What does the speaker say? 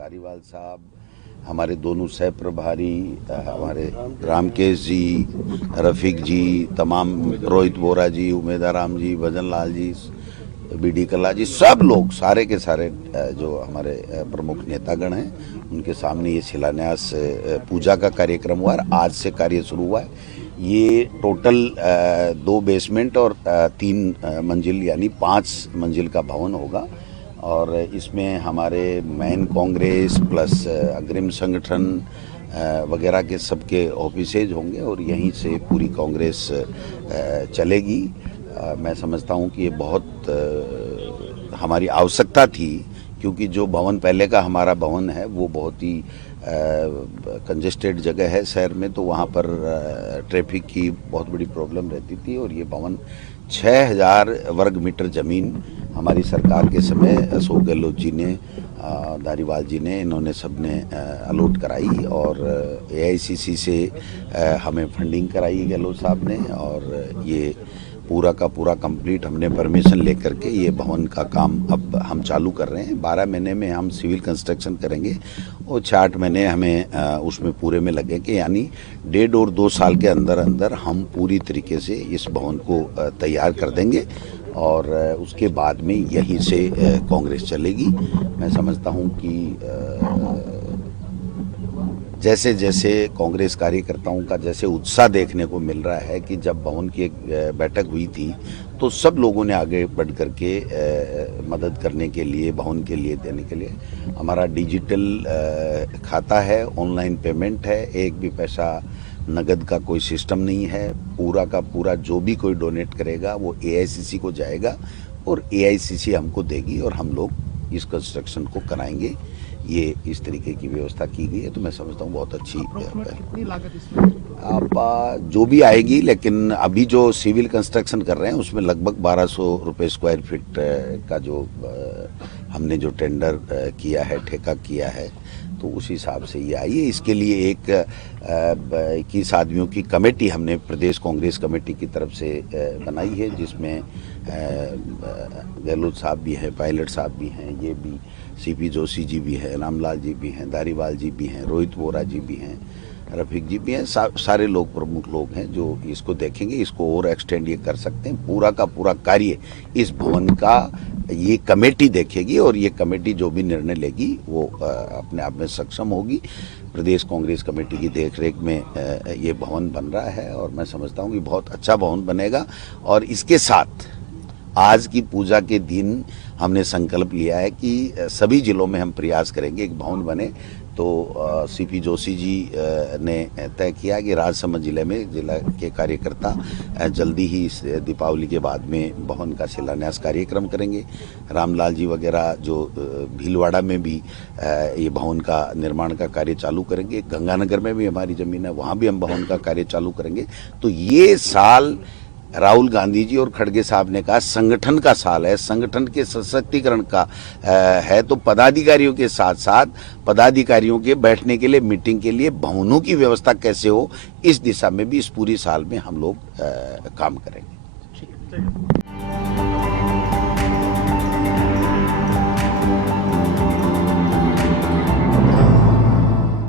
धारीवाल साहब, हमारे दोनों सह प्रभारी, हमारे रामकेश जी, रफ़ीक जी, तमाम रोहित बोरा जी, उमेदा राम जी, भजन लाल जी, बीडी कल्ला जी, सब लोग सारे के सारे जो हमारे प्रमुख नेतागण हैं उनके सामने ये शिलान्यास पूजा का कार्यक्रम हुआ है। आज से कार्य शुरू हुआ है। ये टोटल 2 बेसमेंट और 3 मंजिल यानी 5 मंजिल का भवन होगा और इसमें हमारे मेन कांग्रेस प्लस अग्रिम संगठन वगैरह के सबके ऑफिसेज होंगे और यहीं से पूरी कांग्रेस चलेगी। मैं समझता हूँ कि ये बहुत हमारी आवश्यकता थी, क्योंकि जो भवन पहले का हमारा भवन है वो बहुत ही कंजेस्टेड जगह है शहर में, तो वहाँ पर ट्रैफिक की बहुत बड़ी प्रॉब्लम रहती थी और ये भवन 6000 वर्ग मीटर ज़मीन हमारी सरकार के समय अशोक गहलोत जी ने, धारीवाल जी ने, इन्होंने सब ने अलॉट कराई और AICC से हमें फंडिंग कराई गहलोत साहब ने और ये पूरा का पूरा कंप्लीट हमने परमिशन लेकर के ये भवन का काम अब हम चालू कर रहे हैं। 12 महीने में हम सिविल कंस्ट्रक्शन करेंगे और 6-8 महीने हमें उसमें पूरे में लगेंगे, यानी 1.5 और 2 साल के अंदर अंदर हम पूरी तरीके से इस भवन को तैयार कर देंगे और उसके बाद में यहीं से कांग्रेस चलेगी। मैं समझता हूँ कि जैसे जैसे कांग्रेस कार्यकर्ताओं का जैसे उत्साह देखने को मिल रहा है कि जब भवन की एक बैठक हुई थी तो सब लोगों ने आगे बढ़ कर के मदद करने के लिए, भवन के लिए देने के लिए। हमारा डिजिटल खाता है, ऑनलाइन पेमेंट है, एक भी पैसा नगद का कोई सिस्टम नहीं है। पूरा का पूरा जो भी कोई डोनेट करेगा वो AICC को जाएगा और AICC हमको देगी और हम लोग इस कंस्ट्रक्शन को कराएंगे। ये इस तरीके की व्यवस्था की गई है, तो मैं समझता हूँ बहुत अच्छी। कितनी लागत इसमें? आप जो भी आएगी, लेकिन अभी जो सिविल कंस्ट्रक्शन कर रहे हैं उसमें लगभग 1200 रुपये स्क्वायर फीट का जो हमने जो टेंडर किया है, ठेका किया है, तो उस हिसाब से ये आई है। इसके लिए एक 21 आदमियों की कमेटी हमने प्रदेश कांग्रेस कमेटी की तरफ से बनाई है, जिसमें गहलोत साहब भी हैं, पायलट साहब भी हैं, ये भी CP जोशी जी भी हैं, रामलाल जी भी हैं, धारीवाल जी भी हैं, रोहित बोरा जी भी हैं, रफ़ीक जी भी हैं। सारे लोग प्रमुख लोग हैं जो इसको देखेंगे, इसको और एक्सटेंड ये कर सकते हैं। पूरा का पूरा कार्य इस भवन का ये कमेटी देखेगी और ये कमेटी जो भी निर्णय लेगी वो अपने आप में सक्षम होगी। प्रदेश कांग्रेस कमेटी की देखरेख में ये भवन बन रहा है और मैं समझता हूँ कि बहुत अच्छा भवन बनेगा। और इसके साथ आज की पूजा के दिन हमने संकल्प लिया है कि सभी जिलों में हम प्रयास करेंगे एक भवन बने। तो CP जोशी जी ने तय किया कि राजसमंद जिले में जिला के कार्यकर्ता जल्दी ही दीपावली के बाद में भवन का शिलान्यास कार्यक्रम करेंगे। रामलाल जी वगैरह जो भीलवाड़ा में भी ये भवन का निर्माण का कार्य चालू करेंगे। गंगानगर में भी हमारी ज़मीन है, वहाँ भी हम भवन का कार्य चालू करेंगे। तो ये साल राहुल गांधी जी और खड़गे साहब ने कहा संगठन का साल है, संगठन के सशक्तिकरण का है। तो पदाधिकारियों के साथ साथ पदाधिकारियों के बैठने के लिए, मीटिंग के लिए भवनों की व्यवस्था कैसे हो, इस दिशा में भी इस पूरी साल में हम लोग काम करेंगे।